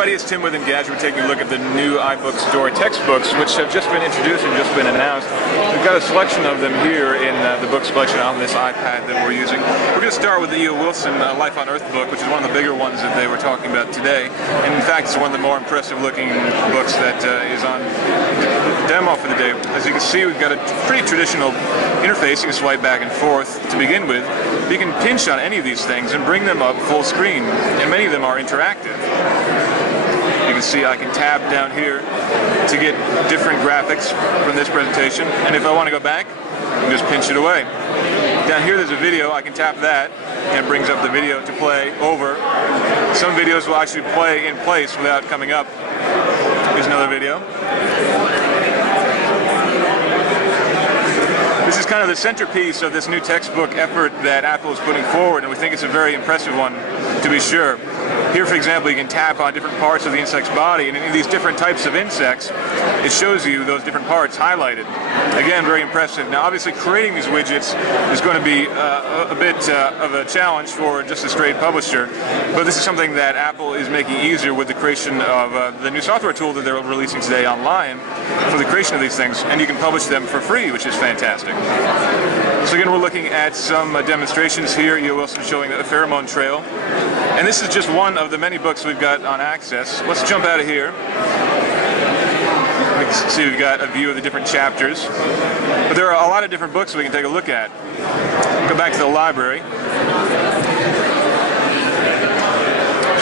everybody, it's Tim with Engadget. We're taking a look at the new iBook Store textbooks, which have just been introduced and just been announced. We've got a selection of them here in the book selection on this iPad that we're using. We're going to start with the E.O. Wilson Life on Earth book, which is one of the bigger ones that they were talking about today. And in fact, it's one of the more impressive looking books that is on demo for the day. As you can see, we've got a pretty traditional interface. You can swipe back and forth to begin with. You can pinch on any of these things and bring them up full screen, and many of them are interactive. You can see I can tab down here to get different graphics from this presentation, and if I want to go back, I can just pinch it away. Down here there's a video. I can tap that and it brings up the video to play over. Some videos will actually play in place without coming up. Here's another video. This is kind of the centerpiece of this new textbook effort that Apple is putting forward, and we think it's a very impressive one, to be sure. Here, for example, you can tap on different parts of the insect's body, and in these different types of insects, it shows you those different parts highlighted. Again, very impressive. Now, obviously, creating these widgets is going to be a bit of a challenge for just a straight publisher, but this is something that Apple is making easier with the creation of the new software tool that they're releasing today online for the creation of these things, and you can publish them for free, which is fantastic. So again, we're looking at some demonstrations here. E.O. Wilson showing the pheromone trail. And this is just one of the many books we've got on Access. Let's jump out of here. You can see we've got a view of the different chapters. But there are a lot of different books we can take a look at. Go back to the library.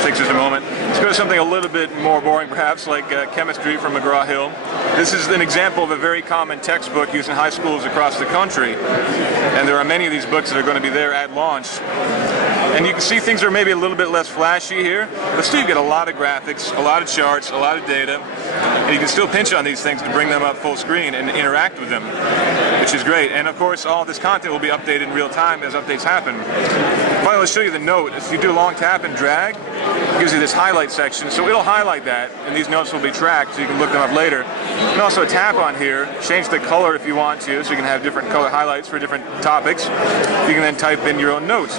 Takes just a moment. Let's go to something a little bit more boring, perhaps, like chemistry from McGraw-Hill. This is an example of a very common textbook used in high schools across the country. And there are many of these books that are going to be there at launch. And you can see things are maybe a little bit less flashy here, but still you get a lot of graphics, a lot of charts, a lot of data, and you can still pinch on these things to bring them up full screen and interact with them, which is great. And of course, all this content will be updated in real time as updates happen. Finally, let's show you the note. If you do a long tap and drag, it gives you this highlight section, so it'll highlight that, and these notes will be tracked so you can look them up later. You can also tap on here, change the color if you want to, so you can have different color highlights for different topics. You can then type in your own notes.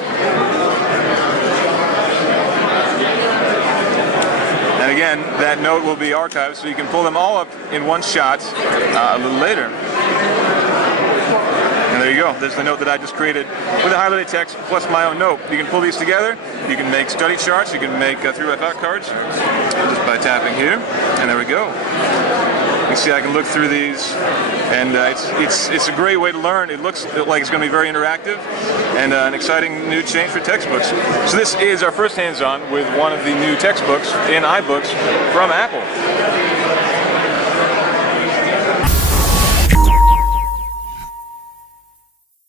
And again, that note will be archived, so you can pull them all up in one shot a little later. And there you go. There's the note that I just created with the highlighted text plus my own note. You can pull these together. You can make study charts. You can make 3x5 cards just by tapping here. And there we go. You see I can look through these, and it's a great way to learn. It looks like it's going to be very interactive and an exciting new change for textbooks. So this is our first hands-on with one of the new textbooks in iBooks from Apple.